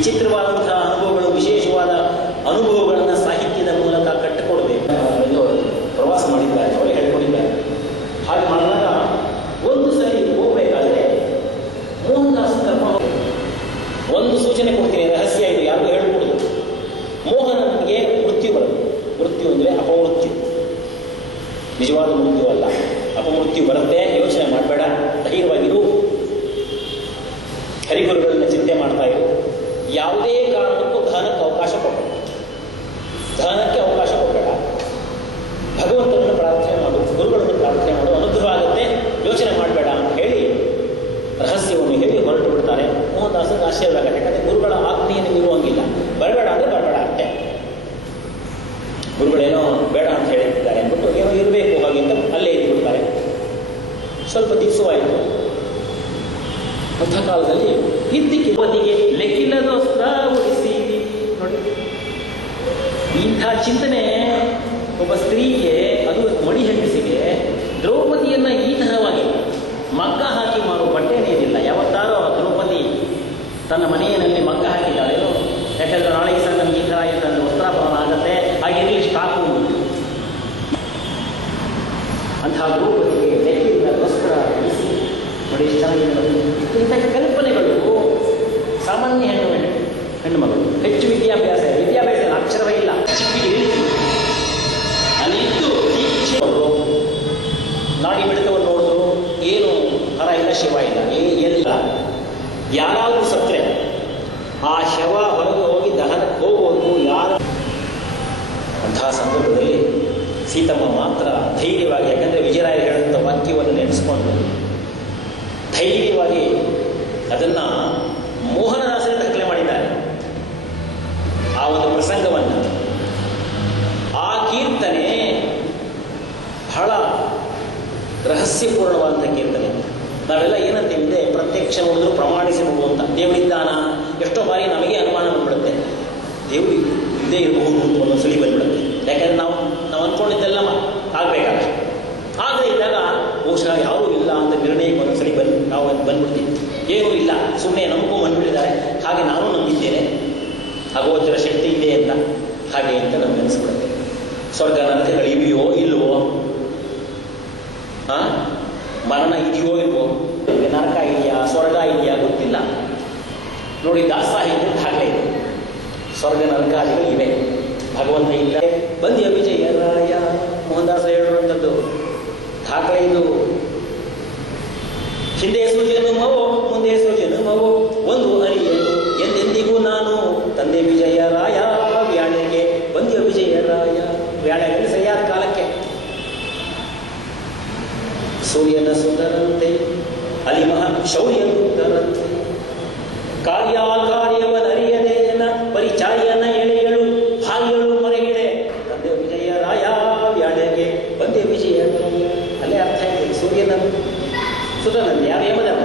ವಿಚಿತ್ರವಾದಂತಹ ಅನುಭವಗಳು, ವಿಶೇಷವಾದ ಅನುಭವಗಳನ್ನು ಸಾಹಿತ್ಯದ ಮೂಲಕ ಕಟ್ಟಿಕೊಡ್ಬೇಕು. ಇದು ಪ್ರವಾಸ ಮಾಡಿದ್ದಾರೆ, ಅವರೇ ಹೇಳ್ಕೊಂಡಿದ್ದಾರೆ. ಹಾಗೆ ಮಾಡಿದಾಗ ಒಂದು ಸರಿ ಹೋಗ್ಬೇಕಾದ್ರೆ ಮೋಹನದಾಸ್ ಕರ್ಕೊಂಡು ಒಂದು ಸೂಚನೆ ಕೊಡ್ತೀನಿ, ರಹಸ್ಯ ಇದು, ಯಾರಿಗೂ ಹೇಳ್ಕೊಡುದು. ಮೋಹನನಿಗೆ ಮೃತ್ಯು ಬರುತ್ತೆ. ಮೃತ್ಯು ಅಂದರೆ ಅಪಮೃತ್ಯು, ನಿಜವಾದ ಮೃತ್ಯು ಅಲ್ಲ, ಅಪಮೃತ್ಯು ಬರುತ್ತೆ. ಯೋಚನೆ ಮಾಡಬೇಡ, ಧೈರ್ಯವಾಗಿರು, ಹರಿಗುರುಗಳನ್ನ ಚಿಂತೆ ಮಾಡ್ತಾ ಇರು. ಯಾವುದೇ ಕಾರಣಕ್ಕೂ ದಹನಕ್ಕೆ ಅವಕಾಶ ಕೊಡಬೇಡ, ದಹನಕ್ಕೆ ಅವಕಾಶ ಕೊಡಬೇಡ. ಭಗವಂತನನ್ನು ಪ್ರಾರ್ಥನೆ ಮಾಡು, ಗುರುಗಳನ್ನು ಪ್ರಾರ್ಥನೆ ಮಾಡು, ಅನುಗ್ರಹ ಆಗುತ್ತೆ, ಯೋಚನೆ ಮಾಡಬೇಡ ಅಂತ ಹೇಳಿ ರಹಸ್ಯವನ್ನು ಹೇಳಿ ಹೊರಟು ಬಿಡ್ತಾರೆ. ಮೋಹನದಾಸರಿಗೆ ಆಶ್ಚರ್ಯ ಆಗುತ್ತೆ, ಯಾಕಂದರೆ ಗುರುಗಳ ಆಜ್ಞೆಯನ್ನು ಇರುವಂಗಿಲ್ಲ. ಬರಬೇಡ ಅಂದರೆ ಬರಬೇಡ ಅಷ್ಟೇ, ಗುರುಗಳೇನೋ ಬೇಡ ಅಂತ ಹೇಳಿದ್ದಾರೆ ಅಂದ್ಬಿಟ್ಟು ಏನೋ ಇರಬೇಕು ಹಾಗೆ ಅಂತ ಅಲ್ಲೇ ಇದ್ಬಿಡ್ತಾರೆ. ಸ್ವಲ್ಪ ದಿವಸವಾಯಿತು. ಮಧ್ಯಕಾಲದಲ್ಲಿ ಇದ್ದಕ್ಕೆ ಬದಿಗೆ ಲೆಕ್ಕಿಲ್ಲದೋಸ್ಕರ ಉಳಿಸಿ ನೋಡಿ, ಇಂಥ ಚಿಂತನೆ ಒಬ್ಬ ಸ್ತ್ರೀಗೆ, ಅದು ಮಡಿ ಹೆಂಗಸಿಗೆ, ದ್ರೌಪದಿಯನ್ನ ಈ ತರವಾಗಿ ಮಗ್ಗ ಹಾಕಿ ಮಾರೋ ಬಟ್ಟೆ ಏನಿಲ್ಲ. ಯಾವತ್ತಾರೋ ದ್ರೌಪದಿ ತನ್ನ ಮನೆಯಲ್ಲಿ ಮಗ್ಗ ಹಾಕಿದ್ದಾಳೇನೋ, ಯಾಕಂದ್ರೆ ನಾಳೆ ಸಹ ನಮ್ಗೆ ಈ ಥರ ಇದ್ದ ವಸ್ತ್ರಾಪರಣ ಆಗುತ್ತೆ, ಹಾಗಿರಲಿ ಸ್ಟಾಕು ಅಂತಹ ದ್ರೌಪದಿಗೆ ಲೆಕ್ಕಿಲ್ಲದೋಸ್ಕರ ಉಳಿಸಿ ನೋಡಿ. ಇಂಥ ಕಲ್ಪನೆಗಳು ಸಾಮಾನ್ಯ ಹೆಣ್ಣು ಮಗಳು, ಹೆಚ್ಚು ವಿದ್ಯಾಭ್ಯಾಸ ಅಕ್ಷರವೇ ಇಲ್ಲ, ಚಿಕ್ಕಿಗೆ ಅಲ್ಲಿದ್ದು ನಾಡಿ ಮಿಡಿತವನ್ನು ನೋಡಿದ್ರು, ಏನು ಹರ ಇಲ್ಲ, ಶಿವ ಇಲ್ಲ, ಎಲ್ಲ. ಯಾರಾದರೂ ಸತ್ರೆ ಆ ಶವ ಹೊರಗೆ ಹೋಗಿ ದಹನಕ್ಕೆ ಹೋಗುವುದು ಯಾರು? ಅಂತಹ ಸಂದರ್ಭದಲ್ಲಿ ಸೀತಮ್ಮ ಮಾತ್ರ ಧೈರ್ಯವಾಗಿ, ಯಾಕಂದರೆ ವಿಜಯರಾಯ ಹೇಳಿದಂಥ ವಾಕ್ಯವನ್ನು ನೆನೆಸ್ಕೊಂಡು ಧೈರ್ಯವಾಗಿ ಅದನ್ನು ಮೋಹನದಾಸರೇ ದಾಖಲೆ ಮಾಡಿದ್ದಾರೆ. ಆ ಒಂದು ಪ್ರಸಂಗವನ್ನು, ಆ ಕೀರ್ತನೆ ಬಹಳ ರಹಸ್ಯಪೂರ್ಣವಾದಂಥ ಕೀರ್ತನೆ. ನಾವೆಲ್ಲ ಏನಂತೀವಿದೆ, ಪ್ರತ್ಯಕ್ಷ ನೋಡಿದ್ರು ಪ್ರಮಾಣಿಸಿ ನೋಡುವಂಥ ದೇವರಿದ್ದಾನ. ಎಷ್ಟೋ ಬಾರಿ ನಮಗೆ ಅನುಮಾನ ಬಂದ್ಬಿಡುತ್ತೆ, ದೇವರು ಇಲ್ಲದೇ ಇರಬಹುದು ಅಂತ ಒಂದೊಂದ್ಸಲಿ ಬಂದ್ಬಿಡುತ್ತೆ. ಯಾಕಂದರೆ ನಾವು ಅಂದ್ಕೊಂಡಿದ್ದೆಲ್ಲ ಆಗಬೇಕಾದ್ರೆ, ಆಗದೆ ಇದ್ದಾಗ ಬಹುಶಃ ಯಾರೂ ಇಲ್ಲ ಅಂತ ನಿರ್ಣಯಕ್ಕೆ ಒಂದೊಂದ್ಸಲಿ ನಾವು ಬಂದ್ಬಿಡ್ತೀವಿ. ಏನೂ ಇಲ್ಲ, ಸುಮ್ಮನೆ ನಮಗೂ ಬಂದ್ಬಿಟ್ಟಿದ್ದಾರೆ, ಹಾಗೆ ನಾನು ನಂಬಿದ್ದೇನೆ, ಅಗೋಚರ ಶಕ್ತಿ ಇದೆ ಅಂತ, ಹಾಗೆ ಅಂತ ನಮ್ಗೆ ಅನಿಸ್ಬಿಡುತ್ತೆ. ಸ್ವರ್ಗ ನರಕಗಳು ಇವೆಯೋ ಇಲ್ವೋ, ಮರಣ ಇದೆಯೋ ಇಲ್ವೋ, ನರಕ ಇದೆಯಾ ಸ್ವರ್ಗ ಇದೆಯಾ ಗೊತ್ತಿಲ್ಲ. ನೋಡಿ, ದಾಸಾಹಿತ್ಯ ದಾಖಲೆ ಇದೆ, ಸ್ವರ್ಗ ನರಕಾದಿಗಳು ಇವೆ, ಭಗವಂತ ಇಲ್ಲ. ಬಂದ್ಯ ವಿಜಯರಾಯ ಮೋಹನದಾಸ ಹೇಳುವಂಥದ್ದು ದಾಖಲೆ ಇದು. ಹಿಂದೆ ಸುಜನುಮವೋ ಮುಂದೆ ಸುಜನುಮವೋ ಒಂದು ಅರಿಯಲು ಎಂದೆಂದಿಗೂ ನಾನು ತಂದೆ ವಿಜಯರಾಯ ವ್ಯಾಳೆಗೆ ಬಂದ್ಯ ವಿಜಯರಾಯ. ವ್ಯಾಳೆಗೆ ಸರಿಯಾದ ಕಾಲಕ್ಕೆ ಸೂರ್ಯನ ಸುಂದರಂತೆ ಅಲಿಮಹ ಶೌರ್ಯ ದೂತರಂತೆ ಕಾರ್ಯವನರಿಯದೇನ ಪರಿಚಾರ್ಯನ ಎಳೆಯಳು ಹಾಯಳು ಮರೆಗಿಡೆ ತಂದೆ ವಿಜಯರಾಯ ವ್ಯಾಳೆಗೆ ಬಂದೆ ವಿಜಯರಾಯ. ಅಲ್ಲೇ ಅರ್ಥ ಇದೆ, ಸೂರ್ಯನ ಸುತನಂತೆ ಯಾರು ಯಮಧರ್ಮ,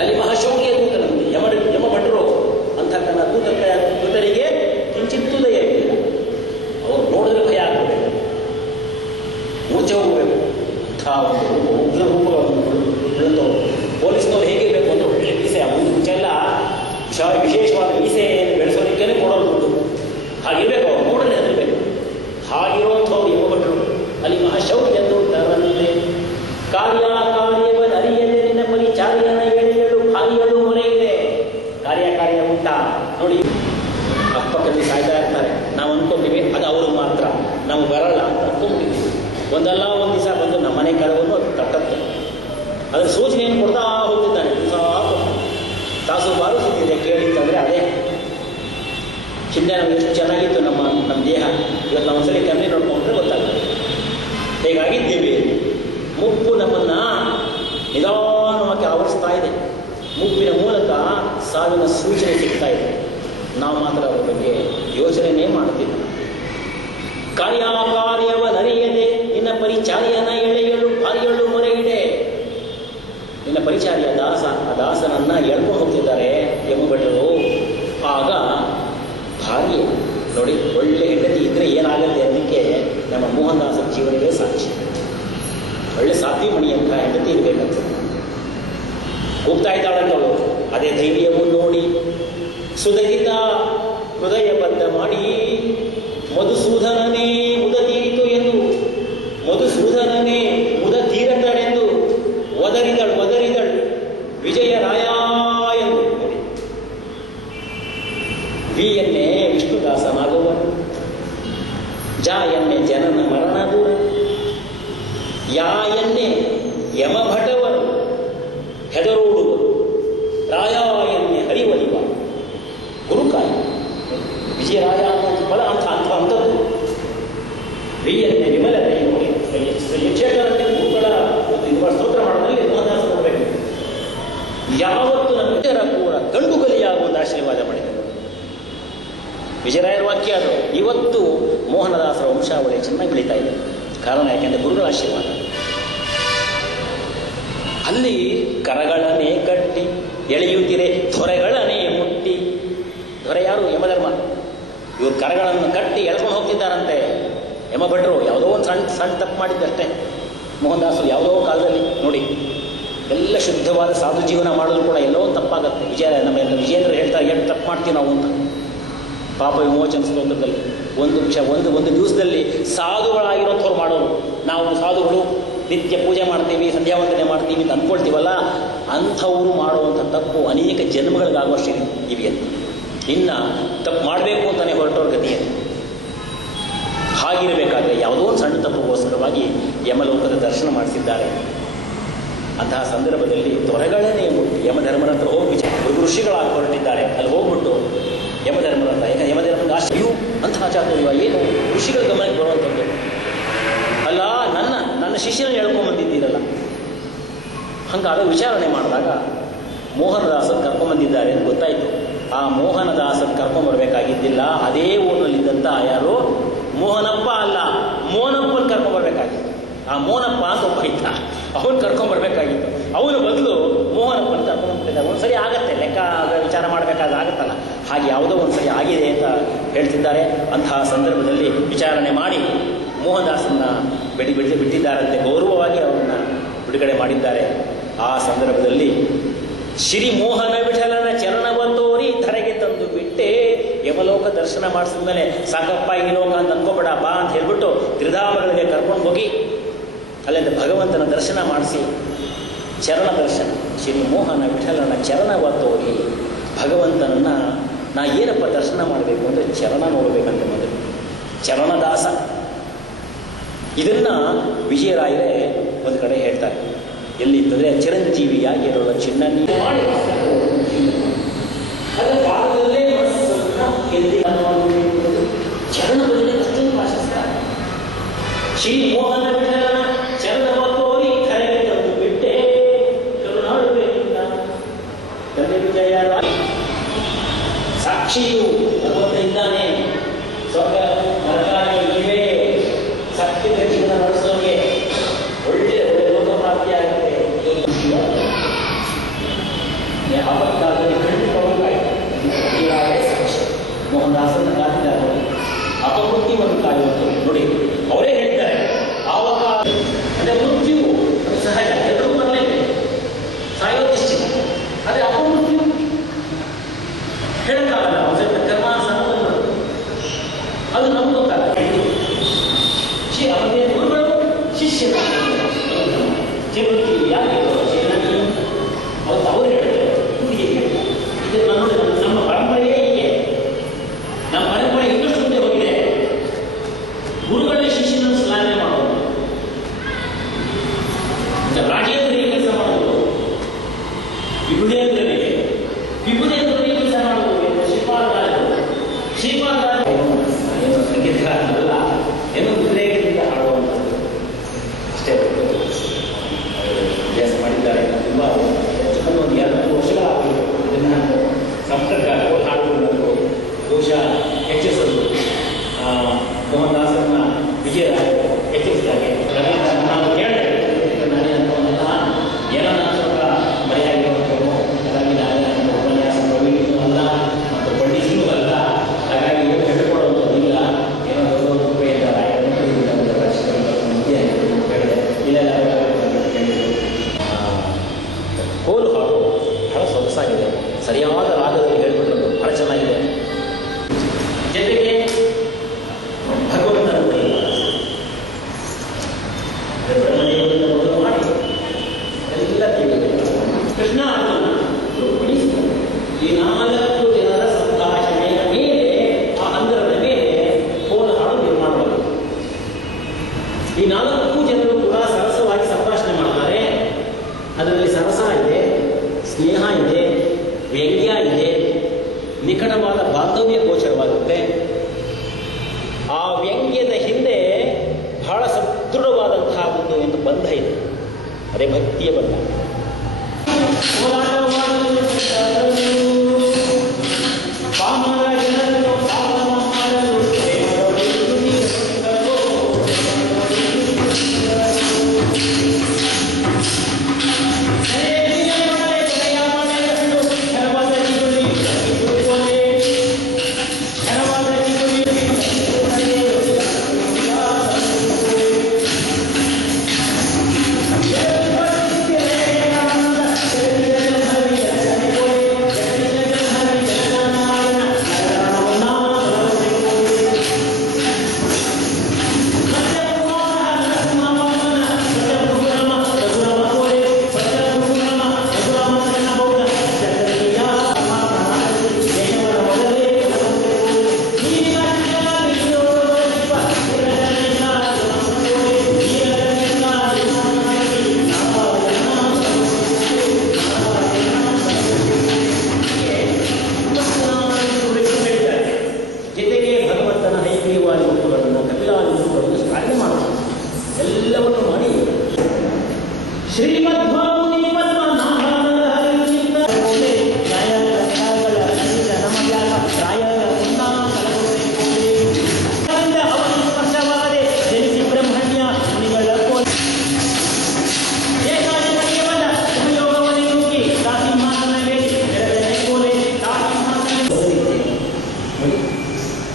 ಅಲ್ಲಿ ಮಹಾಶೌರ್ಯ ದೂತನಂತೆ ಯಮ ಭಟ್ರು ಅಂತಕ್ಕಂಥ ದೂತರಿಗೆ ಕಿಂಚಿತ್ತೂ ದಯ ಇಲ್ಲ. ಅವ್ರು ನೋಡಿದ್ರೆ ಭಯ ಆಗಬೇಕು, ಮೂರ್ಛೆ ಹೋಗಬೇಕು. ಅಂಥ ಒಂದು ಉಗ್ರ ರೂಪಗಳು ಪೊಲೀಸ್ನವ್ರು ಹೇಗಿರಬೇಕು ಅಂತ ಒಳ್ಳೆ ಮೀಸೆ, ಮುಂಚೆ ಎಲ್ಲ ವಿಶೇಷವಾದ ಮೀಸೆ ಬೆಳೆಸೋದಕ್ಕೇ ಕೊಡೋದು ದುಡ್ಡು, ಹಾಗಿರ್ಬೇಕು. ಅವ್ರು ನೋಡಲೇ ಹೆದರ್ಬೇಕು. ಹಾಗಿರುವಂಥವ್ರು ಯಮ ಭಟ್ರು ಅಲ್ಲಿ ಮಹಾಶೌರ್ಯ ದೂತರಂತೆ ಕಾರ್ಯವನರಿಯಲಿನ ಪರಿಚಾರ್ಯನ ಎಳೆಯಲು ಹಾಯಳು ಮೊರೆ ಇದೆ. ಕಾರ್ಯ ಉಂಟ ನೋಡಿ, ಅಕ್ಕಪಕ್ಕದಲ್ಲಿ ಸಾಯ್ತಾ ಇರ್ತಾರೆ. ನಾವು ಅಂದ್ಕೊಂತೀವಿ ಅದು ಅವರು ಮಾತ್ರ, ನಾವು ಬರಲ್ಲ ಅಂತ ಅಂದ್ಕೊಂಡ್ಬಿಟ್ಟಿದ್ದೀವಿ. ಒಂದಲ್ಲ ಒಂದು ದಿವಸ ಬಂದು ನಮ್ಮ ಮನೆ ಕಳೆದು ಅದು ತಟ್ಟತ್ತೆ. ಅದರ ಸೂಚನೆಯನ್ನು ಕೊಡ್ತಾ ಹೋಗ್ತಿದ್ದಾನೆ. ತಾಸು ಬಾರು ಸಿಕ್ಕಿದೆ ಕೇಳಿತ್ತಂದರೆ ಅದೇ. ಹಿಂದೆ ನಮ್ಗೆ ಎಷ್ಟು ಚೆನ್ನಾಗಿತ್ತು ನಮ್ಮ ದೇಹ, ಇವತ್ತು ನಾವು ಒಂದ್ಸಲಿ ಕಮ್ಮಿ ನೋಡ್ಕೊಂಡ್ರೆ ಗೊತ್ತಾಗುತ್ತೆ ಹೇಗಾಗಿದ್ದೀವಿ. ಮುಪ್ಪು ನಮ್ಮನ್ನು ನಿಧಾನವಾಗಿ ಆವರಿಸ್ತಾ ಇದೆ. ಮುಪ್ಪಿನ ಮೂಲಕ ಸಾವಿನ ಸೂಚನೆ ಸಿಗ್ತಾ ಇದೆ. ನಾವು ಮಾತ್ರ ಅದರ ಬಗ್ಗೆ ಯೋಚನೆಯೇ ಮಾಡ್ತೀವಿ. ಕಾರ್ಯವನರಿಯದೆ ನಿನ್ನ ಪರಿಚಾರ್ಯನ ಎಳೆಯಲು ಭಾರ್ಯಳು ಮೊರೆ ಇಡೆ. ನಿನ್ನ ಪರಿಚಾರ್ಯ ದಾಸ, ಆ ದಾಸನನ್ನ ಎಳ್ಕೊಂಡು ಹೋಗ್ತಿದ್ದಾರೆ ಯಮಭಟರು. ಆಗ ಭಾರ್ಯೆ ನೋಡಿ, ಒಳ್ಳೆ ಹೆಂಡತಿ ಇದ್ರೆ ಏನಾಗುತ್ತೆ ಅನ್ನೋಕ್ಕೆ ನಮ್ಮ ಮೋಹನದಾಸರ ಜೀವನವೇ ಸಾಕ್ಷಿ. ಒಳ್ಳೆ ಸಾಧ್ವಿಮಣಿ ಅಂತ ಹೆಂಡತಿ ಇರಬೇಕಂತ ಹೋಗ್ತಾ ಇದ್ದಾಳಂತವಳು. ಅದೇ ಧೈರ್ಯವನ್ನು ನೋಡಿ ಸುದಹಿತ ಹೃದಯಬದ್ಧ ಮಾಡಿ ಮಧುಸೂದನನೇ ಮುದ ತೀರಿತು ಎಂದು ಮಧುಸೂದನನೇ ಮುದ ತೀರತಳೆಂದು ಒದರಿದಳು ವಿಜಯರಾಯ ಎಂದು ನೋಡಿ. ವಿ ಎನ್ನೇ ವಿಷ್ಣುದಾಸನಾಗುವನು, ಜ ಎನ್ನೆ ಜನನ ಮರಣ ದೂರ, ಯಾ ಎನ್ನೆ ಯಮಭಟವರು ಹೆದರೋಡುವರು, ರಾಯ ಎನ್ನೆ ಹರಿವಲಿವ ಗುರುಕಾಯ. ವಿಜಯರಾಯ ಫಲ ಅಂಥದ್ದು. ವಿ ಎನ್ನೆ ವಿಮಲತೆ ನೋಡಿ, ಯಕ್ಷಗಾನಕ್ಕೆ ಗುರುಗಳ ಸ್ತೋತ್ರ ಮಾಡೋದ್ರಲ್ಲಿ ಮೋಹದಾಸ ನೋಡಬೇಕು. ಯಾವತ್ತು ನಮ್ಮ ವಿಜಯರ ಕೂಡ ಗಂಡು ಗಲಿಯಾಗುವಂತ ಆಶೀರ್ವಾದ ಮಾಡಿದರು. ವಿಜಯರಾಯರ ವಾಕ್ಯ ಅದು. ಇವತ್ತು ಮೋಹನದಾಸರ ವಂಶಾವಳಿ ಚೆನ್ನಾಗಿ ಬೆಳೀತಾ ಇದೆ. ಕಾರಣ ಯಾಕೆಂದರೆ ಗುರುಗಳ ಆಶೀರ್ವಾದ. ಅಲ್ಲಿ ಕರಗಳನ್ನೇ ಕಟ್ಟಿ ಎಳೆಯುತ್ತಿರೆ ದೊರೆಗಳನ್ನೇ ಮುಟ್ಟಿ. ದೊರೆ ಯಾರು? ಯಮಧರ್ಮ. ಇವರು ಕರಗಳನ್ನು ಕಟ್ಟಿ ಎಳ್ಕೊಂಡು ಹೋಗ್ತಿದ್ದಾರಂತೆ. ಯಮಭಟ್ರು ಯಾವುದೋ ಒಂದು ಸಣ್ಣ ತಪ್ಪು ಮಾಡಿದ್ದಷ್ಟೇ. ಮೋಹನದಾಸರು ಯಾವುದೋ ಕಾಲದಲ್ಲಿ ನೋಡಿ, ಎಲ್ಲ ಶುದ್ಧವಾದ ಸಾಧು ಜೀವನ ಮಾಡೋದು ಕೂಡ ಎಲ್ಲೋ ತಪ್ಪಾಗತ್ತೆ. ವಿಜೇಂದ್ರ ಹೇಳ್ತಾರೆ, ಎಷ್ಟು ತಪ್ಪು ಮಾಡ್ತೀವಿ ನಾವು ಅಂತ. ಪಾಪ ವಿಮೋಚನ ಸ್ತೋತ್ರದಲ್ಲಿ ಒಂದು ದಿವಸದಲ್ಲಿ ಸಾಧುಗಳಾಗಿರೋಂಥವ್ರು ಮಾಡೋರು. ನಾವು ಸಾಧುಗಳು ನಿತ್ಯ ಪೂಜೆ ಮಾಡ್ತೀವಿ, ಸಂಧ್ಯಾವಂದನೆ ಮಾಡ್ತೀವಿ ಅಂತ ಅಂದ್ಕೊಳ್ತೀವಲ್ಲ, ಅಂಥವರು ಮಾಡುವಂಥ ತಪ್ಪು ಅನೇಕ ಜನ್ಮಗಳಿಗಾಗುವಷ್ಟೇ ಇವೆ ಅಂತ. ಇನ್ನು ತಪ್ಪು ಮಾಡಬೇಕು ಅಂತಲೇ ಹೊರಟವ್ರ ಗತಿಯನ್ನು. ಹಾಗಿರಬೇಕಾದ್ರೆ ಯಾವುದೋ ಒಂದು ಸಣ್ಣ ತಪ್ಪುಗೋಸ್ಕರವಾಗಿ ಯಮಲೋಕದ ದರ್ಶನ ಮಾಡಿಸಿದ್ದಾರೆ. ಅಂತಹ ಸಂದರ್ಭದಲ್ಲಿ ದೊರೆಗಳನ್ನೇ ಮುಟ್ಟಿ ಯಮಧರ್ಮರ ಹತ್ರ ಹೋಗಿ ಋಷಿಗಳಾಗಿ ಹೊರಟಿದ್ದಾರೆ. ಅಲ್ಲಿ ಹೋಗ್ಬಿಟ್ಟು ಯಮಧರ್ಮರ ಹತ್ರ, ಯಮಧರ್ಮನ ಆಶ್ರಯು ಅಂತಹ ಚಾತುರ್ಯ ಏನು ಋಷಿಗಳ ಗಮನಕ್ಕೆ ಬರುವಂಥದ್ದು ಅಲ್ಲ. ನನ್ನ ಶಿಷ್ಯನ ಹೇಳ್ಕೊಂಬಂದಿದ್ದೀರಲ್ಲ. ಹಂಗಾಗ ವಿಚಾರಣೆ ಮಾಡಿದಾಗ ಮೋಹನದಾಸನ್ ಕರ್ಕೊಂಬಂದಿದ್ದಾರೆ ಅಂತ ಗೊತ್ತಾಯಿತು. ಆ ಮೋಹನದಾಸನ್ ಕರ್ಕೊಂಬರ್ಬೇಕಾಗಿದ್ದಿಲ್ಲ, ಅದೇ ಊರಿನಲ್ಲಿದ್ದಂಥ ಯಾರು ಮೋಹನಪ್ಪ ಅಲ್ಲ, ಮೋನಪ್ಪನ ಕರ್ಕೊಂಬರ್ಬೇಕಾಗಿತ್ತು. ಆ ಮೋನಪ್ಪ ಅಂತ ಒಬ್ಬ ಇದ್ದ, ಅವನು ಕರ್ಕೊಂಬರ್ಬೇಕಾಗಿತ್ತು. ಅವನು ಬದಲು ಮೋಹನಪ್ಪನ ಕರ್ಕೊಂಡ್ಬಿಟ್ಟಿದ್ದಾರೆ. ಒಂದ್ಸರಿ ಆಗತ್ತೆ, ಲೆಕ್ಕ ವಿಚಾರ ಮಾಡಬೇಕಾದ್ರೆ ಆಗುತ್ತಲ್ಲ, ಹಾಗೆ ಯಾವುದೋ ಒಂದ್ಸರಿ ಆಗಿದೆ ಅಂತ ಹೇಳ್ತಿದ್ದಾರೆ. ಅಂತಹ ಸಂದರ್ಭದಲ್ಲಿ ವಿಚಾರಣೆ ಮಾಡಿ ಮೋಹನದಾಸನ್ನ ಬಿಟ್ಟಿದ್ದಾರಂತೆ. ಗೌರವವಾಗಿ ಅವರನ್ನ ಬಿಡುಗಡೆ ಮಾಡಿದ್ದಾರೆ. ಆ ಸಂದರ್ಭದಲ್ಲಿ ಶ್ರೀ ಮೋಹನ ವಿಠಲನ ಚರಣವ ತೋರಿ ಧರೆಗೆ ತಂದು ಬಿಟ್ಟೆ. ಯಮಲೋಕ ದರ್ಶನ ಮಾಡಿಸಿದ ಮೇಲೆ ಸಾಕಪ್ಪ ಈ ಲೋಕ ಅಂತ ಅನ್ಕೋಬೇಡ, ಬಾ ಅಂತ ಹೇಳ್ಬಿಟ್ಟು ತ್ರಿಧಾಮಗಳಿಗೆ ಕರ್ಕೊಂಡು ಹೋಗಿ ಅಲ್ಲಿಂದ ಭಗವಂತನ ದರ್ಶನ ಮಾಡಿಸಿ, ಚರಣ ದರ್ಶನ. ಶ್ರೀ ಮೋಹನ ವಿಠಲನ ಚರಣವ ತೋರಿ ಭಗವಂತನನ್ನ ನಾ ಏನಪ್ಪ ದರ್ಶನ ಮಾಡಬೇಕು ಅಂದರೆ ಚರಣ ನೋಡಬೇಕಂತ ಮೊದಲು. ಚರಣದಾಸ ಇದನ್ನ ವಿಜಯರಾಯರೇ ಒಂದು ಕಡೆ ಹೇಳ್ತಾರೆ. ಎಲ್ಲಿ ಅಂತಂದರೆ ಚಿರಂಜೀವಿಯಾಗಿ ಇರೋಲ್ಲ ಚಿನ್ನ ಮಾಡಿ ಚರಣದಲ್ಲಿ ಅಷ್ಟೊಂದು ಭಾಷಿಸ್ತಾರೆ. ಶ್ರೀ ಮೋಹನ ವಿಠಲನ ಚರಣವ ತೋರಿ ಧರೆಗೆ ತಂದು ಬಿಟ್ಟೆ ಕರುಣಾಳುವೆಯಿಂದ ತಂದೆ ವಿಜಯರಾಯ ಸಾಕ್ಷಿಯು ಭಗವಂತ ಇದ್ದಾನೆ. ಸ್ವರ್ಗ ನರಕಾರಿಗಳಿವೆ, ಸತ್ಯದ ಜೀವನ ನಡೆಸೋಕೆ ಒಳ್ಳೆ ಲೋಕ ಪ್ರಾಪ್ತಿಯಾಗುತ್ತೆ. ಆಪತ್ಕಾಲದಲ್ಲಿ ಖಂಡಿತವಾಗಿ ಸಾಕ್ಷಿ ಮೋಹನದಾಸನ ಕಾದಿದ್ದಾರೆ. ಅಪಮೃತ್ಯುವನ್ನು ಕಾಯುವಂಥ ನೋಡಿ, ಅವರೇ ಹೇಳಿದ್ದಾರೆ ಆವಾಗ ಅಂದರೆ ಮೃತ್ಯು ಸಹಜ, ಎರಡೂ ಬರಲೇಬೇಕು, ಸಾಯೋದು ನಿಶ್ಚಿತ. ಅದೇ ಅಪಮೃತ್ಯು ಹೇಳಕ್ಕಾಗಲ್ಲ. ಒಂದು ಕರ್ಮಾನುಸಾರ ಅದು ನಮ್ಗೆ ಗೊತ್ತಾಗಲ್ಲ. ಅವನೇ ಗುರುಗಳು ಶಿಷ್ಯನ ಯಾಕೆ ಅವತ್ತು ಅವರು ಹೇಳ್ತಾರೆ, ಹೀಗೆ ಇದು ನೋಡಿ ನಮ್ಮ ಪರಂಪರೆಯೇ ಹೀಗೆ. ನಮ್ಮ ಪರಂಪರೆ ಇನ್ನಷ್ಟು ಮುಂದೆ ಹೋಗಿದೆ. ಗುರುಗಳೇ ಶಿಷ್ಯನನ್ನು ಶ್ಲಾಘನೆ ಮಾಡೋದು, ರಾಜೇಂದ್ರನಿಗೆ ಕೆಲಸ ಮಾಡೋದು, ವಿಭುದೇಂದ್ರನಿಗೆ ಕೆಲಸ ಮಾಡೋದು, ಶ್ರೀಪಾದ ಸಂಗೀತಗಾರನಲ್ಲ, ಏನೋ ಉದ್ರೇಕದಿಂದ ಹಾಡುವಂಥದ್ದು ಅಷ್ಟೇ. ಅಭ್ಯಾಸ ಮಾಡಿದ್ದಾರೆ. ತುಂಬ ಒಂದು 2-3 ವರ್ಷಗಳಾಗಬೇಕು ಇದನ್ನು ಸಂಪರ್ಕ ಹಾಡುವುದನ್ನು ಬಹುಶಃ ಹೆಚ್ಚಿಸಲು. ಮೋಹನದಾಸರನ್ನ ವಿಜಯ ಈ 4 ಜನರು ಕೂಡ ಸರಸವಾಗಿ ಸಂಭಾಷಣೆ ಮಾಡ್ತಾರೆ. ಅದರಲ್ಲಿ ಸರಸ ಇದೆ, ಸ್ನೇಹ ಇದೆ, ವ್ಯಂಗ್ಯ ಇದೆ, ನಿಕಟವಾದ ಬಾಂಧವ್ಯ ಗೋಚರವಾಗುತ್ತೆ. ಆ ವ್ಯಂಗ್ಯದ ಹಿಂದೆ ಬಹಳ ಸದೃಢವಾದಂತಹ ಒಂದು ಬಂಧ ಇದೆ, ಅದೇ ಭಕ್ತಿಯ ಬಂಧ.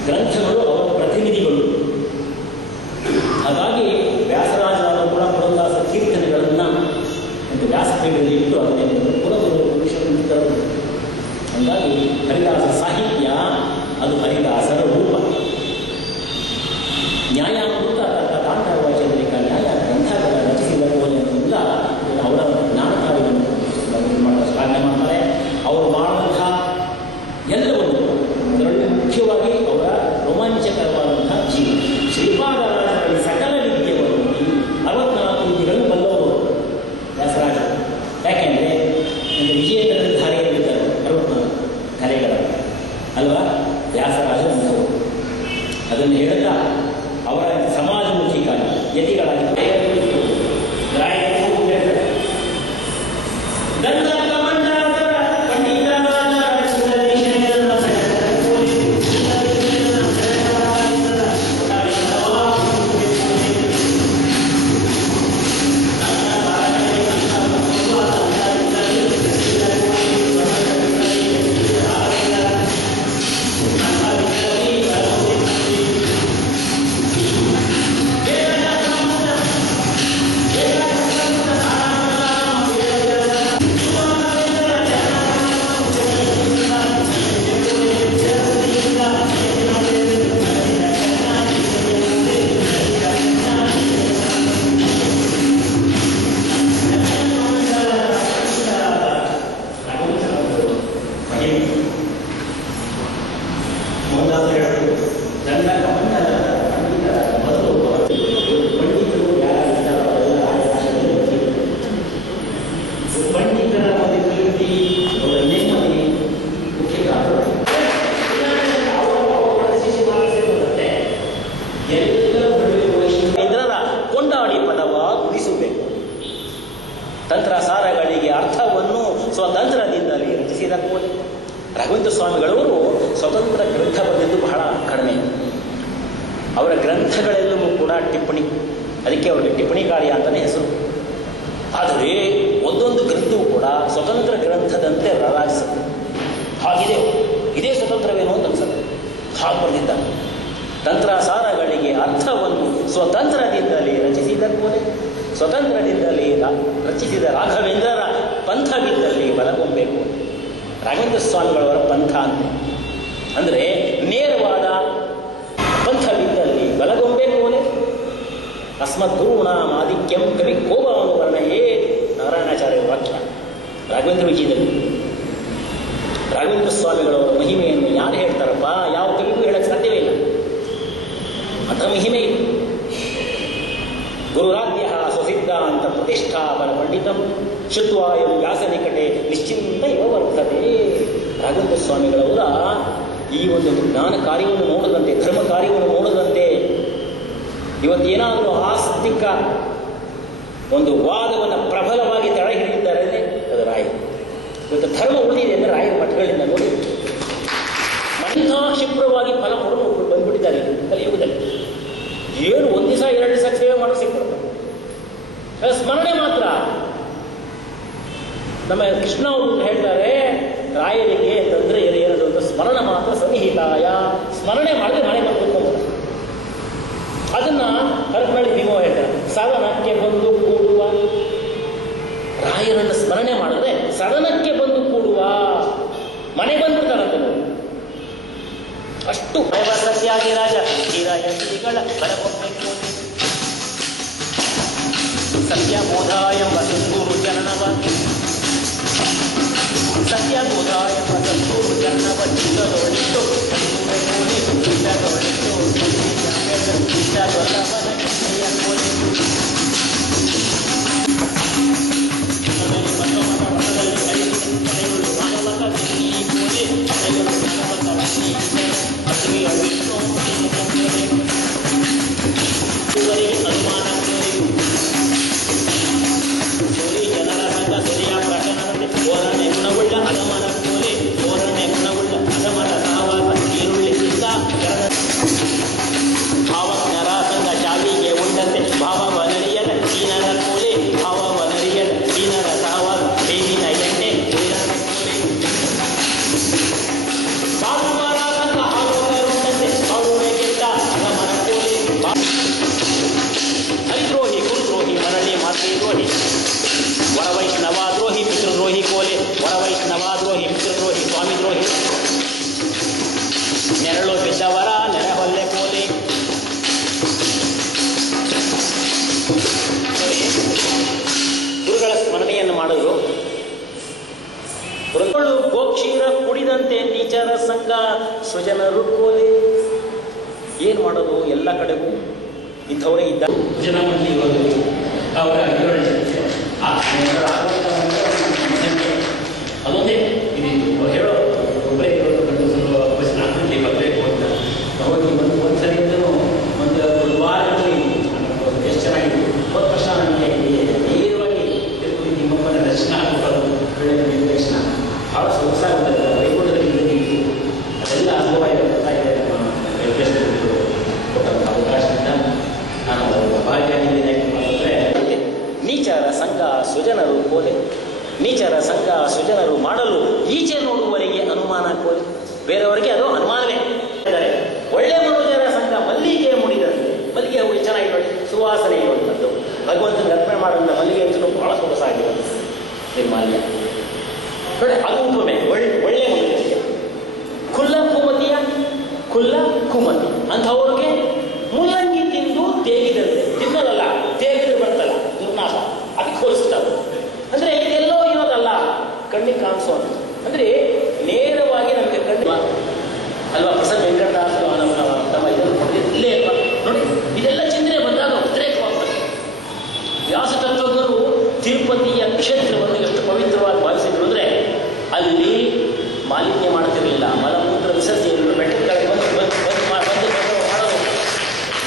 ಗ್ರಂಥಗಳು ಅವರ ಪ್ರತಿನಿಧಿಗಳು. ಹಾಗಾಗಿ ವ್ಯಾಸರಾಜರು ಕೂಡ ಪುರಂದಾಸ ಕೀರ್ತನೆಗಳನ್ನು ಒಂದು ವ್ಯಾಸಪೀಠದಲ್ಲಿ ಇಟ್ಟು ಅದನ್ನೇ ಪುರುಷರು. ಹಾಗಾಗಿ ಹರಿದಾಸ ಸಾಹಿತ್ಯ ಅದು ಹರಿದಾಸರ ರೂಪ. ನ್ಯಾಯಾಮೃತ ತಾಂಡವ ಚಂದ್ರಿಕ ನ್ಯಾಯ ಗ್ರಂಥಗಳ ರಚಿಸಿದ ಕೋಲೆಲ್ಲ ಅವರ ಜ್ಞಾನಕಾರ್ಯವನ್ನು ಶ್ಲಾಘನೆ ಮಾಡ್ತಾರೆ. ಅವರು ಮಾಡುವಂತಹ ಎಲ್ಲವನ್ನು ಅದರಲ್ಲಿ ಮುಖ್ಯವಾಗಿ ಅವರ ರೋಮಾಂಚಕರವಾದಂತಹ ಜೀವ ಶ್ರೀಪಾದರಾಜರಲ್ಲಿ ಸಕಲ ವಿದ್ಯೆಗಳು 64 ವಿದ್ಯೆಗಳನ್ನು ಬಲ್ಲವರು ವ್ಯಾಸರಾಜ. ಯಾಕೆಂದರೆ ವಿಜಯೇಂದ್ರ ಧಾರೆಯಲ್ಲಿದ್ದರು 64 ಕಲೆಗಳ ಅಲ್ವಾ ವ್ಯಾಸರಾಜ ಅಂಥವರು. ಅದನ್ನು ಹೇಳ್ತಾ ಅವರ ಸಮಾಜಮುಖಿ ಕಾರ್ಯ ಯತಿಗಳಾಗಿ ಕೊಂಡಾಡಿ ಪದವ ಗುಡಿಸಬೇಕು. ತಂತ್ರಸಾರಗಳಿಗೆ ಅರ್ಥವನ್ನು ಸ್ವತಂತ್ರದಿಂದಲೇ ರಚಿಸಿದ ಕೋಲೆ. ರಾಘವೇಂದ್ರ ಸ್ವಾಮಿಗಳವರು ಸ್ವತಂತ್ರ ಗ್ರಂಥ ಬರೆದಿದ್ದು ಬಹಳ ಕಡಿಮೆ. ಅವರ ಗ್ರಂಥಗಳೆಲ್ಲವೂ ಕೂಡ ಟಿಪ್ಪಣಿ, ಅದಕ್ಕೆ ಅವರಿಗೆ ಟಿಪ್ಪಣಿಕಾರ್ಯ ಅಂತಲೇ ಹೆಸರು. ಆದರೆ ಒಂದೊಂದು ಗ್ರಂಥವೂ ಕೂಡ ಸ್ವತಂತ್ರ ಗ್ರಂಥದಂತೆ ರಾರಾಜಿಸುತ್ತೆ. ಹಾಗಿದೆ, ಇದೇ ಸ್ವತಂತ್ರವೇನೋ ಅಂತ ಅನ್ಸುತ್ತೆ. ಹಾಗೆ ಬರೆದಿದ್ದಾನೆ. ತಂತ್ರಸಾರಗಳಿಗೆ ಅರ್ಥವನ್ನು ಸ್ವತಂತ್ರದಿಂದಲೇ ರಚಿಸಿದ ಕೋಲೆ. ಸ್ವತಂತ್ರದಿಂದಲೇ ರಚಿಸಿದ ರಾಘವೇಂದ್ರರ ಪಂಥವಿದ್ದಲ್ಲಿ ಬಲಗೊಂಬೇಕು. ರಾಘವೇಂದ್ರ ಸ್ವಾಮಿಗಳವರ ಪಂಥ ಅಂದರೆ ನೇರವಾದ ಪಂಥವಿದ್ದಲ್ಲಿ ಬಲಗೊಂಬೇಕು. ಅಸ್ಮತ್ ಗುರುಣಾಂ ಆದಿಕ್ಯಂ ಕವಿ ಕೋಬಾನುವರ್ಣಯೇ ನಾರಾಯಣಾಚಾರ್ಯ ವಾಕ್ಯ ರಾಘವೇಂದ್ರ ವಿಜಯದಲ್ಲಿ. ರಾಘವೇಂದ್ರ ಸ್ವಾಮಿಗಳವರ ಮಹಿಮೆಯನ್ನು ಯಾರು ಹೇಳ್ತಾರಪ್ಪ? ಯಾವ ಕವಿಗೂ ಹೇಳಕ್ಕೆ ಸಾಧ್ಯವೇ ಇಲ್ಲ. ಅಂಥ ಮಹಿಮೆ ಇದೆ. ಗುರುರಾಧ್ಯ ಸ್ವಸಿದ್ಧಾಂತ ಪ್ರತಿಷ್ಠಾಪನ ಪಂಡಿತಂ ಶುದ್ವಾಯಂ ವ್ಯಾಸ ನಿಕಟೆ ನಿಶ್ಚಿಂತ ಇವ ವರ್ತದೆ. ರಾಘವೇಂದ್ರ ಸ್ವಾಮಿಗಳವರ ಈ ಒಂದು ಜ್ಞಾನ ಕಾರ್ಯವನ್ನು ನೋಡದಂತೆ, ಧರ್ಮ ಕಾರ್ಯವನ್ನು ನೋಡದಂತೆ ಇವತ್ತೇನಾದರೂ ಆಸ್ತಿಕ ಒಂದು ವಾದವನ್ನು ಪ್ರಬಲವಾಗಿ ತಡೆ ಹಿಡಿದಿದ್ದಾರೆ ಅದು ರಾಯರು. ಇವತ್ತು ಧರ್ಮ ಉಳಿದಿದೆ ಅಂದರೆ ರಾಯರ ಮಠಗಳಿಂದ ನೋಡಿ ಮಂಥ ಕ್ಷಿಪ್ರವಾಗಿ ಫಲ ಕೊಡಲು ಬಂದ್ಬಿಟ್ಟಿದ್ದಾರೆ ಕಲಿಯುಗದಲ್ಲಿ. ಏನು ಒಂದು ದಿವಸ 2 ದಿವಸ ಸೇವೆ ಮಾಡೋ ಸಿಕ್ಬಿಡ್ತಾರೆ, ಸ್ಮರಣೆ ಮಾತ್ರ. ನಮ್ಮ ಕೃಷ್ಣ ಅವರು ಹೇಳ್ತಾರೆ ರಾಯರಿಗೆ ಅಂತಂದ್ರೆ ಏನದು ಅಂತ ಸ್ಮರಣ ಮಾತ್ರ ಸನ್ನಿಹಿತಾಯ, ಸ್ಮರಣೆ ಮಾಡಿದ್ರೆ ಮನೆ ಬರಬೇಕು. ಅದನ್ನ ಹರಪನಹಳ್ಳಿ ಭೀಮವ್ವ ಹೇಳ್ತಾರೆ, ಸದನಕ್ಕೆ ಬಂದು ಕೂಡುವ. ರಾಯರನ್ನು ಸ್ಮರಣೆ ಮಾಡಿದ್ರೆ ಸದನಕ್ಕೆ ಬಂದು ಕೂಡುವ, ಮನೆ ಬಂದ್ಬಿಡ್ತಾರಂತೆ. ಅಷ್ಟು ಸತ್ಯಾಗಿ ರಾಜ ಶ್ರೀರಾಯಗಳ ಬರಬೇಕು. ಸತ್ಯಬೋಧಾಯ ವಸಂತೂರು ಜನನವ, ಸತ್ಯಬೋಧಾಯ ವಸಂತೂರು ಜನನವ ಚಿತ್ತದೊಳಿಟ್ಟು ಅನುಮಾನ ಜನರ ಸಂಘ ಸರಿಯ ಪ್ರಕರಣಕ್ಕೆ ಧೋರಣೆ ಗುಣವುಳ್ಳ ಅಧಮನ ಕೋಲೆ, ಧೋರಣೆ ಗುಣವುಳ್ಳ ಅಧಮನ ಸಹವಾಸ ಈರುಳ್ಳಿಗಿಂತ ಭಾವಜ್ಞರ ಸಂಘ ಚಾವಿಗೆ ಉಂಡಂತೆ ಭಾವವನರಿಯದ ಚೀನರ ಕೋಲೆ, ಭಾವವನರಿಯದ ಚೀನರ ಸಹವಾಸ ಬೇವಿನ ಎಣ್ಣೆ ಬಾಳುವರ ಸಂಘ ಹಾಳುವರುಂಡಂತೆ ಬಾಳುವೆ ಕೆಟ್ಟ ಅಧಮನ ಕೋಲೆ. ಹರಿದ್ರೋಹಿ ಗುರುದ್ರೋಹಿ ಮರಳಿ ಮಾತೃದ್ರೋಹಿ ವರವೈಷ್ಣವಾದ್ರೋಹಿ ಪಿತೃದ್ರೋಹಿ ಕೋಲೆ, ವರವೈಷ್ಣವಾದ್ರೋಹಿ ಪಿತೃದ್ರೋಹಿ ಸ್ವಾಮಿದ್ರೋಹಿ ನೆರಳು ಬಿದ್ದವರ ನೆರೆಹೊಲ್ಲೆ ಕೋಲೆ. ಗುರುಗಳ ಸ್ಮರಣೆಯನ್ನು ಮಾಡಿದ್ರು. ಗೋಕ್ಷೀರ ಕುಡಿದಂತೆ ನೀಚರ ಸಂಘ ಸ್ವಜನರು ಕೋಲೆ. ಏನ್ ಮಾಡೋದು? ಎಲ್ಲ ಕಡೆಗೂ ಇಂಥವರೇ ಇದ್ದ ಜನ ಮಂದಿ ಅವರ ಅದೊಂದೇ ಇದು ಹೇಳೋ ಒಬ್ಬರೇ ಬಸ್ನಾಥಲ್ಲಿ ಬರಬೇಕು ಅಂತ ಹೋಗಿ ಒಂದ್ಸಲಿಂದನೂ ಒಂದು ವಾರದಲ್ಲಿ ಎಷ್ಟು ಚೆನ್ನಾಗಿತ್ತು. 10 ವರ್ಷ ನನಗೆ ನೇರವಾಗಿ ತಿರುಪತಿ ತಿಮ್ಮಪ್ಪನ ದರ್ಶನ ಹಾಕೋದು ಬೆಳಗ್ಗೆ ದರ್ಶನ ಭಾಳ ಸೊಗಸಾಗುತ್ತೆ. ವೈಕುಂಠದಲ್ಲಿ ಅದೆಲ್ಲ ಅನುಭವ ಬರ್ತಾ ಇದೆ. ನಮ್ಮ ಕೊಟ್ಟಂಥ ಅವಕಾಶದಿಂದ ನಾನು ಭಾಗ್ಯನಿಂದ ಮಾಡಿದ್ರೆ ನೀಚರ ಸಂಘ ಸುಜನರು ಕೋಲೆ, ನೀಚರ ಸಂಘ ಸುಜನರು ಮಾಡಲು ಈಚೆ ನೋಡುವವರಿಗೆ ಅನುಮಾನ ಕೋಲೆ. ಬೇರೆಯವರಿಗೆ ಅದು ಅನುಮಾನವೇ. ಒಳ್ಳೆ ಮನುಜರ ಸಂಘ ಮಲ್ಲಿಗೆ ಮುಡಿದಂತೆ, ಮಲ್ಲಿಗೆ ಹೂವು ಚೆನ್ನಾಗಿ ನೋಡಿ ಸುವಾಸನೆ ಇರುವಂಥದ್ದು, ಭಗವಂತನಿಗೆ ಅರ್ಪಣೆ ಮಾಡುವಂಥ ಮಲ್ಲಿಗೆ ಅಂತೂ ಬಹಳ ಸೊಗಸಾಗಿರುವಂಥ ನಿರ್ಮಾಲ್ಯ ನೋಡಿ. ಅದು ಉಪಮೆ ಒಳ್ಳೆ ಮನುಜರಿಗೆ. ಖುಲ್ಲ ಕುಮತಿಯ ಖುಲ್ಲ ಕುಮತಿ ಅಂಥವ್ರಿಗೆ ಮುಲ್ಲಂಗಿ ತಿಂದು ತೇಗಿದಂತೆ, ತಿನ್ನೋದಲ್ಲ ತೇಗಿದ್ರೆ ಬರ್ತಲ್ಲ ದುರ್ನಾಶ, ಅದಕ್ಕೆ ಹೋಲಿಸ್ತಾರೆ. ಅಂದ್ರೆ ಇದೆಲ್ಲೋ ಇರೋದಲ್ಲ, ಕಣ್ಣಿಗೆ ಕಾಣಿಸೋದು. ಅಂದ್ರೆ ನೇರವಾಗಿ ನಮಗೆ ಕಣ್ಣು ಅಲ್ವಾ. ಪ್ರಸನ್ನ ವೆಂಕಟದಾಸರು ತಮ್ಮ ಇದನ್ನು ಇಲ್ಲೇ ಅಲ್ವಾ ನೋಡಿ. ಇದೆಲ್ಲ ಚಿಂತನೆ ಬಂದಾಗ ಉದ್ರೇಕವಾಗ್ತದೆ. ವ್ಯಾಸ ತತ್ವಜ್ಞರು ತಿರುಪತಿಯ ಕ್ಷೇತ್ರವನ್ನು ಎಷ್ಟು ಪವಿತ್ರವಾಗಿ ಭಾವಿಸಿದ್ರು ಅಂದ್ರೆ ಅಲ್ಲಿ ಮಾಲಿನ್ಯ ಮಾಡ್ತಿರಲಿಲ್ಲ. ಮಲಮೂತ್ರ ವಿಸರ್ಜನೆ ಬೆಟ್ಟದ ಕಡೆ ಬಂದು ಮಾಡೋದು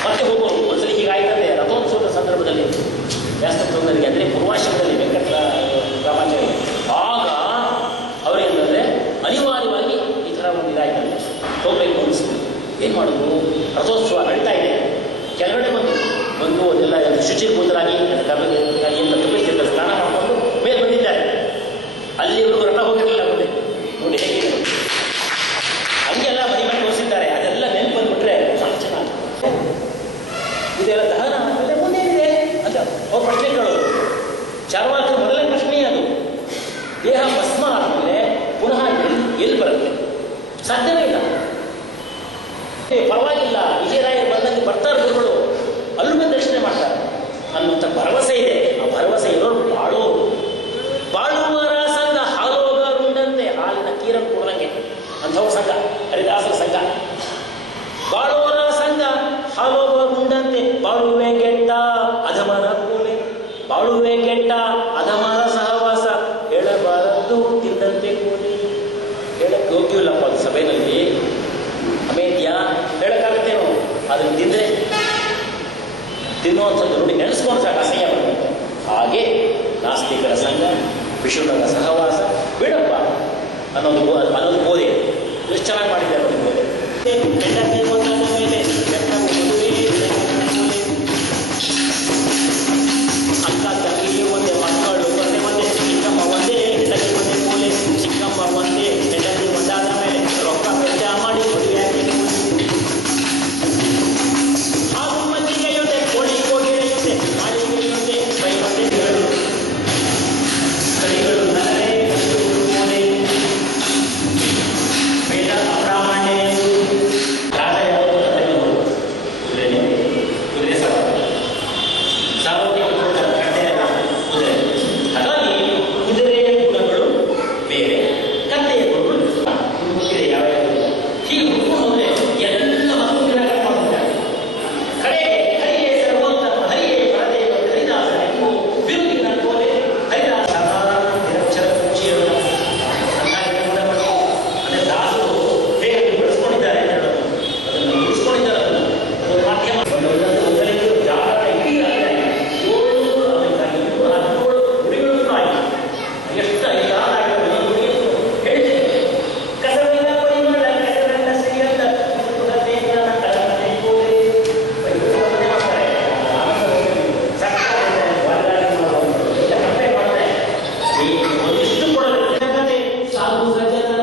ಮತ್ತೆ ಹೋಗೋರು. ಒಂದ್ಸಲಿ ಹೀಗಾಯ್ತದೆ ರಥೋತ್ಸವದ ಸಂದರ್ಭದಲ್ಲಿ ವ್ಯಾಸತತ್ವಜ್ಞರಿಗೆ ಅಂದರೆ ಪೂರ್ವಾಶ್ರಮದಲ್ಲಿ ವೆಂಕಟ ರಾಮಾಚಾರ್ಯ ಆಗ ಅವರೇನಂದ್ರೆ ಅನಿವಾರ್ಯವಾಗಿ ಈ ಥರ ಒಂದು ಇದಾಯ್ತಲ್ಲ ಹೋಗ್ಬೇಕು ಅನಿಸ್ತು. ಏನು ಮಾಡೋದು? ರಥೋತ್ಸವ ನಡೀತಾ ಇದೆ. ಕೆಳಗಡೆ ಬಂದು ಅದೆಲ್ಲ ಶುಚಿರ್ಭೂತರಾಗಿ ಅಂತ ತಪ್ಪಿಸ್ತಿರ್ತಾರೆ, ಸ್ನಾನ ಮಾಡಿಕೊಂಡು ಮೇಲೆ ಬಂದಿದ್ದಾರೆ. ಅಲ್ಲಿವರೆಗೂ ರಥ ಹೋಗಿರಲಿಲ್ಲ ಮುಂದೆ ನೋಡಿ ಹೇಗಿದೆ. ಹಂಗೆಲ್ಲ ಮನೆ ಮೇಲೆ ತೋರಿಸಿದ್ದಾರೆ. ಅದೆಲ್ಲ ನೆನಪು ಬಂದ್ಬಿಟ್ರೆ ಚೆನ್ನಾಗಿ ಇದೆಲ್ಲ ದಹನ ಆದಮೇಲೆ ಮುಂದೇನಿದೆ ಅಂತ ಅವ್ರ ಪ್ರಶ್ನೆ ಕೇಳೋದು. ಚಾರ್ವಾಕರ ಮೊದಲನೇ ಪ್ರಶ್ನೆ ಅದು. ದೇಹ ಭಸ್ಮ ಆದಮೇಲೆ ಪುನಃ ಎಲ್ಲಿ ಬರುತ್ತೆ? ಸಾಧ್ಯವೇ ಇಲ್ಲ. ಪರವಾಗಿಲ್ಲ, ವಿಜಯರಾಯರು ಬಂದಂಗೆ ಬರ್ತಾರೆ ಗುರುಗಳು, ಅಲ್ಲೂ ಬಂದು ದರ್ಶನ ಮಾಡ್ತಾರೆ ಅನ್ನುವಂಥ ಭರವಸೆ ಇದೆ. ಆ ಭರವಸೆ ಇರೋರು ಬಾಳುವರ ಸಂಘ ಹಾಲೋಗರುಂಡಂತೆ, ಹಾಲಿನ ಕೀರನ್ನು ಕೊಡದಂಗೆ ಅಂಥವ್ರ ಸಂಘ ಹರಿದಾಸರ ಸಂಘ. ಬಾಳುವರ ಸಂಘ ಹಾಲೋಗರುಂಡಂತೆ ಬಾಳುವೆ ಕೆಟ್ಟ ಅಧಮನ ತಿಂದರೆ ತಿನ್ನುವಂಥದ್ದು ನೋಡಿ ನೆನೆಸ್ಕೊಂಡು ಸಾಕು ಅಸಹ್ಯ ಬರುತ್ತೆ. ಹಾಗೆ ನಾಸ್ತಿಕರ ಸಂಘ, ವಿಷ್ಣುಗಳ ಸಹವಾಸ ಬೇಡಪ್ಪ ಅನ್ನೋದು ಬೋಧೆ ಎಷ್ಟು ಚೆನ್ನಾಗಿ ಮಾಡಿದ್ದಾರೆ ಅನ್ನೋದು ಬೋಧೆ. ಅಕ್ಕ ತಂಗಿಗೆ ಒಂದೇ, ಮಕ್ಕಳು ಒಂದೇ ಒಂದೇ, ಚಿಕ್ಕಮ್ಮ ಒಂದೇ, ಹೆಂಡತಿ ಒಂದೇ ಮೂಲೆ, ಚಿಕ್ಕಮ್ಮ ಒಂದೇ, ಹೆಂಡತಿ ಒಂದಾದ ಮೇಲೆ ರೊಕ್ಕ ವೆಚ್ಚ ಮಾಡಿ ಮದುವೆಯಾಗಿ ಹಾಗೂ ಮಜ್ಜಿಗೆಯೊಂದೆ, ಕೋಳಿ ಕೋಗಿಲೆಯೊಂದೆ, ಮಾಳಿಗೆಯೊಂದೆ, ಬೈಯೊಂದೆ ಕಲಿಗಳು ನರೇ ಮೂಲೆ ಬೇಡ ಅಪ್ರಾಮಾಣ್ಯ ರಾಜ ಯಾವುದು ಕುದುರೆ ಸವಾರಿ ಸಾರ್ವಜನಿಕ ಹಾಗಾಗಿ ಕುದುರೆಯ ಗುಣಗಳು ಬೇರೆ, ಕತ್ತೆಯ ಗುಣಗಳು ಗೊತ್ತಿದೆ ಯಾವ್ಯಾವ ಹೀಗೆ ಹುಡ್ಕೊಂಡು ಹೋದ್ರೆ ಎಲ್ಲ ಮಕ್ಕಳು ಮಾಡ್ತಾರೆ. ಕಡೆಗೆ ಹರಿಯೇ ಸರ್ವೋತ್ತಮ, ಹರಿಯೇ ಪರದೇವ, ಹರಿದಾಸನೆಂಬು ಬಿರುದಿ ನಡ್ಕೋಲೆ ಹರಿದಾಸ ನಿರಕ್ಷರ ಕುಚಿಯರು ಗುಣಗಳು ಅಂದರೆ ದಾಸರು ಹೇಗೆ ಬೆಳೆಸ್ಕೊಂಡಿದ್ದಾರೆ ಅಂತ ಹೇಳೋದು, ಅದನ್ನು ಉಳಿಸ್ಕೊಂಡಿದ್ದಾರೆ. ಅದು ಮಾಧ್ಯಮ ಜಾಗ ಇಡೀ ಎಷ್ಟು ಹೇಳ್ತೇನೆ. ಕಸವಿನ ಪರಿಮಳ ಕೆಸರನ್ನ ಸಿರಿಯಂತ ಒಂದಿಷ್ಟು ಕೊಡಬೇಕು. ಸಾಧು ಸಜ್ಜನರ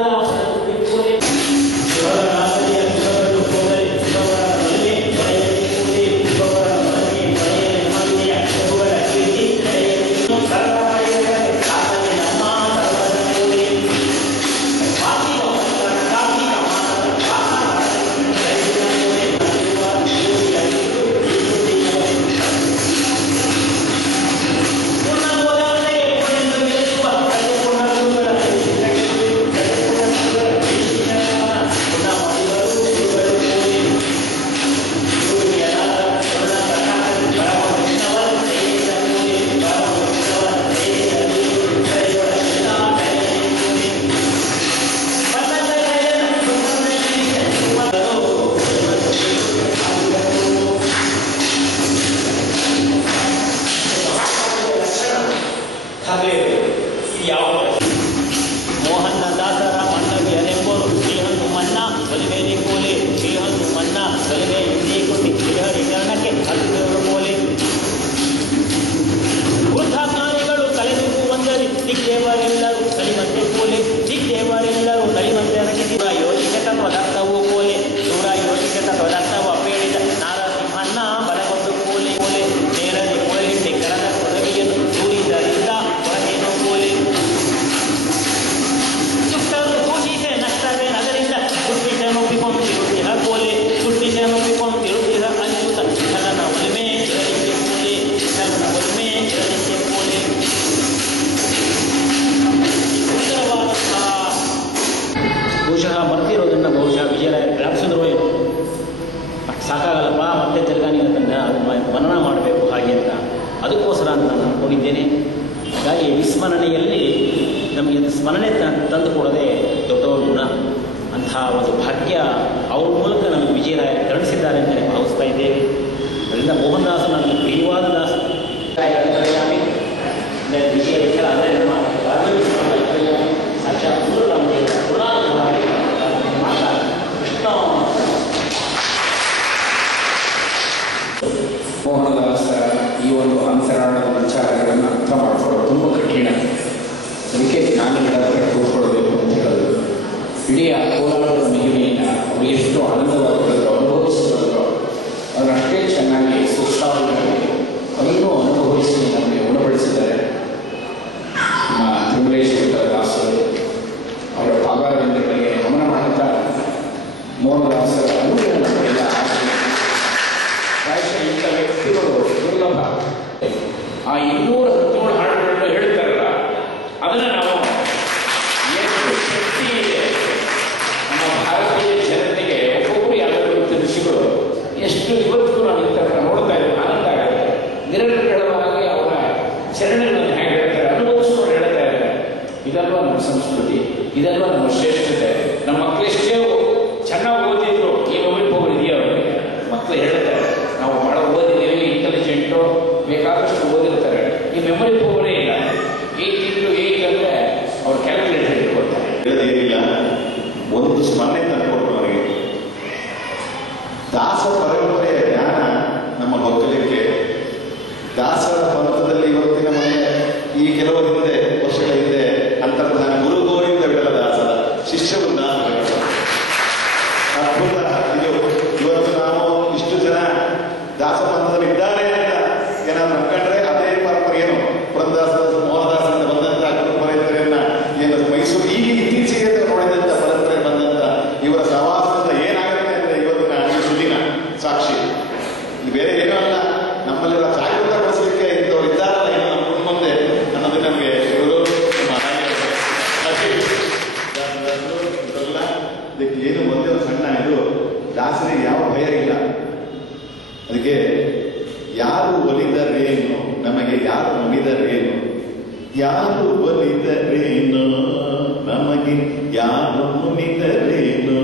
ಮೋಹನ ದಾಸರ ಮಣ್ಣವಿಯನೆಂಬರು ಶ್ರೀಹನ್ನು ಮನ್ನ ಬಲಿಮೇಲಿ ಕೋಲೆ, ಶ್ರೀಹನ್ನು ಮನ್ನ ಬಲಿಮೇ ಹಿಂದಿ ಕೊಟ್ಟಿ ಶ್ರೀಹರಿಕರಣಕ್ಕೆ ಹತ್ತಿರ ಕೋಲೆ. ವೃದ್ಧಾಜ್ಞಾನಿಗಳು ತಲೆದೂಗು ಒಂದರಿ ದಿಗ್ದೇವರೆಲ್ಲರೂ ಕಲಿಮಂತೆ ಕೋಲೆ, ದಿಗ್ದೇವರೆಲ್ಲರೂ ಕಲಿಮಂತೆ ಅರಗಿಸಿದ ಯೋಚಿತ ತತ್ವದರ್ಥವು ಕೋಲೆ, ದೂರ ಯೋಚಿತ ತತ್ವದರ್ಥವು ಅಪೇಳಿದ ನಾರಸಿಂಹನ್ನ ಬಲಗೊಂಡು ಕೋಲೆ ಕೋಲೆ. ನೇರನೆ ಕೋಲಿಂಡಿ ಕರದ ಕೊಡಗಿಯನ್ನು ದೂರಿದರಿಂದ ಹೊರಗೇನು ಕೋಲೆ. ಸುಟ್ಟರು ಸೂಚಿಸೆ ನಷ್ಟವೇ ಅದರಿಂದ ಸುಟ್ಟಿಸ ಮುಗಿಕೊಂಡಿರುತ್ತಿರ ಕೋಲೆ, ಸುಟ್ಟಿಸ ಮುಗಿಕೊಂಡಿರುತ್ತಿರ ಅನ್ಯೂತ ಛಲನ ಒಲಿಮೆ ಇರಲಿಕ್ಕೆ ಕೋಲೆ, ಛಲನ ಒಲಿಮೆ ಇರಲಿಕ್ಕೆ ಕೋಲೆ. ಸುಂದರವಾದಂತಹ ಬಹುಶಃ ಬರ್ತಿರೋದನ್ನು ಬಹುಶಃ ವಿಜಯರಾಯ ಜ್ಞಾಪಿಸಿದ್ರು ಏನು ಸಾಕಾಗಲ್ಲಪ್ಪ, ಮತ್ತೆ ತಿರ್ಗಾನಿ ಅದನ್ನು ಮನನ ಮಾಡಬೇಕು ಹಾಗೆ ಅಂತ, ಅದಕ್ಕೋಸ್ಕರ ಅಂತ ನಾನು ಅಂದ್ಕೊಂಡಿದ್ದೇನೆ. ಹಾಗಾಗಿ ವಿಸ್ಮರಣೆಯಲ್ಲಿ ನಮಗೆ ಸ್ಮರಣೆ ತಂದು ಕೊಡದೆ ದೊಡ್ಡವರ ಗುಣ, ಅಂತಹ ಒಂದು ಭಾಗ್ಯ ಅವ್ರ ಮೂಲಕ ನಮಗೆ ವಿಜಯರಾಯ ಕರುಣಿಸಿದ್ದಾರೆ ಅಂತಲೇ ಭಾವಿಸ್ತಾ ಇದ್ದೇವೆ. ಅದರಿಂದ ಮೋಹನ್ ದಾಸ ನನಗೆ ಪ್ರಿಯವಾದ ದಾಸ. ವಿಜಯ ವಿಠಲ ಅಂದರೆ ನಮ್ಮ ಸಾಕ್ಷಾತ್ ಕೃಷ್ಣ ಮೋಹನದಾಸರ ಈ ಒಂದು ಅಂತರಾಳದ ವಿಚಾರಗಳನ್ನು ಅರ್ಥ ಮಾಡಿಕೊಳ್ಳೋದು ತುಂಬ ಕಠಿಣ. ಅದಕ್ಕೆ ಜ್ಞಾನಿಗಳ ಹತ್ರ ಕೂತ್ಕೊಳ್ಬೇಕು ಅಂತ ಹೇಳೋದು. ಇಡೀ ಆ ಕೋಲಾರದ ಮಹಿಮೆಯನ್ನು ಅವರು ಎಷ್ಟು ಆನಂದವಾಗಿರೋದು ಅನುಭವಿಸಿದ್ರು, ಅದನ್ನಷ್ಟೇ ಚೆನ್ನಾಗಿ ಸುಸ್ತಾಗಿ ಅದನ್ನು ಅನುಭವಿಸಿ ನಮಗೆ ಉಣಬಡಿಸಿದ್ದಾರೆ. ನಮ್ಮ ತಿರುಮಲೇಶ್ವರ ದಾಸರು ಅವರ ಪಾದಾರವಿಂದಗಳಿಗೆ ಗಮನ ಮಾಡುತ್ತಾ ಮೋಹನದಾಸರ ಅನುಭವ ನಮಗೆಲ್ಲ ಆಸೆ. ಪ್ರಾಯಶಃ ಇಂಥ ವ್ಯಕ್ತಿಗಳು ದುರ್ಲಭ. ಆ 217 ಹಾಡುಗಳನ್ನು ಹೇಳ್ತಾರಲ್ಲ, ಅದನ್ನು ನಾವು ಎಷ್ಟು ಶಕ್ತಿ ಇದೆ ನಮ್ಮ ಭಾರತೀಯ ಜನತೆಗೆ ಒಬ್ಬೊಬ್ಬರು ಯಾವ್ಯಾವ ಋಷಿಗಳು ಎಷ್ಟು ಇವತ್ತಿಗೂ ನಾವು ಇಂಥವ್ರನ್ನ ನೋಡ್ತಾ ಇದ್ದೀವಿ, ಆನಂದ ಆಗುತ್ತೆ. ನಿರಂತರವಾಗಿ ಅವರ ಚರಣಗಳನ್ನು ಹೇಗೆ ಹೇಳ್ತಾರೆ, ಅನುಭವಿಸ್ಕೊಂಡು ಹೇಳ್ತಾ ಇದ್ದಾರೆ. ಇದಲ್ವಾ ನಮ್ಮ ಸಂಸ್ಕೃತಿ, ಇದಲ್ವಾ ನಮ್ಮ ಶ್ರೇಷ್ಠತೆ. ನಮ್ಮ ಮಕ್ಕಳೆಷ್ಟೇ ಚೆನ್ನಾಗಿ ಓದಿದ್ರು ಈ ಒಬ್ಬರು ಇದೆಯಾ ಅವರಿಗೆ ಮಕ್ಕಳು ಹೇಳ್ತಾರೆ ಬೇಕಾದಷ್ಟು ಓದಿರ್ತಾರೆ. ಈ ಮೆಮೊರಿ ಪವರೇ ಇಲ್ಲ. 8 into 8 ಅಂದರೆ ಅವ್ರು ಕ್ಯಾಲ್ಕುಲೇಟರ್ ಇಟ್ಕೊಳ್ತಾರೆ. ಏನಿಲ್ಲ, ಒಂದು ಸ್ಮರಣೆ ತಂದುಕೊಟ್ರು ಅವರಿಗೆ. ದಾಸ ಪರಂಪರೆಯ ಜ್ಞಾನ ನಮ್ಮ ಗೊತ್ತಲಿಕ್ಕೆ ದಾಸರ ಪಂಥದಲ್ಲಿ ಇವತ್ತಿನ ಮೊನ್ನೆ ಈ ಕೆಲವು ಹಿಂದೆ ವರ್ಷಗಳ ಹಿಂದೆ ಅಂತರ್ಧಾನ ಗುರು ಗೋವಿಂದ ವಿಠಲ ದಾಸರ ಶಿಷ್ಯ ವೃಂದಾವನ ಅದ್ಭುತ. ಇದು ಇವತ್ತು ನಾವು ಇಷ್ಟು ಜನ ದಾಸ ಪಂಥದಲ್ಲಿ ಇದ್ದಾರೆ ಅಂತ ಏನಾದ್ರು ಅನ್ಕೊಂಡ್ರೆ ಅದೇ ಪರಂಪರೆ ಏನು ಪುರಂದಾಸ ಮೋಹನದಾಸರಿಂದ ಬಂದಂತ ಗುರು ಪರಂಪರೆಯನ್ನ ಏನು ಮೈಸೂರು ಈಗ ಇತ್ತೀಚೆಗೆ ನೋಡಿದಂತ ಪರಂಪರೆ ಬಂದಂತ ಇವರ ಸಹವಾಸದಿಂದ ಏನಾಗುತ್ತೆ ಅಂದ್ರೆ ಇವತ್ತಿನ ಈ ಸುದಿನ ಸಾಕ್ಷಿ. ಇದು ಬೇರೆ ಏನೂ ಅಲ್ಲ, ನಮ್ಮಲ್ಲೆಲ್ಲ ಜಾಗೃತಗೊಳಿಸಲಿಕ್ಕೆ ಇಂಥವ್ರು ಇದ್ದಾರಲ್ಲ ಇನ್ನು ನಮ್ಮ ಮುಂದೆ ಅನ್ನೋದು ನಮಗೆ ಇವರು ಇದಕ್ಕೆ ಏನು ಒಂದೇ ಸಣ್ಣ ಇದು ದಾಸರಿಗೆ ಯಾವ ಭಯ ಇಲ್ಲ. ಅದಕ್ಕೆ ಯಾರು ಒಲಿದರೇನು ನಮಗೆ ಯಾರು ಮುನಿದರೇನು, ಯಾರು ಒಲಿದರೇನು ನಮಗೆ ಯಾರು ಮುನಿದರೇನು,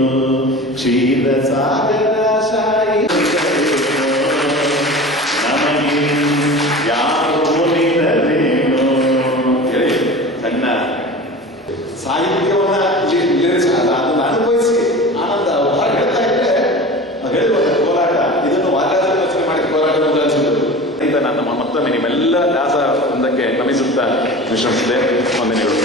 ಕ್ಷೀರ ಸಾಗರ ಶಾಯಿ ನಮಗೆ ಯಾರು ಮುನಿದರೇನು ಹೇಳಿ ಸಣ್ಣ ಸಾಹಿತ್ಯವನ್ನ ಅದನ್ನು ಅನುಭವಿಸಿ ಆನಂದ ಹೊರ ಹೇಳ್ತಾ ಇದ್ರೆ ಹೇಳುವಂತ ಹೋರಾಟ ಇದನ್ನು ವಾದ್ಯಾದ ರಚನೆ ಮಾಡಿ ಹೋರಾಟ ಅನಿಸುವುದು ಅಂತ ನನ್ನ ಮತ್ತೊಮ್ಮೆ ನಿಮ್ಮೆಲ್ಲ ದಾಸ ವೃಂದಕ್ಕೆ ನಮಿಸುತ್ತಾ ವಿಶ್ರಮಿಸಿದೆ. ವಂದನೆಗಳು.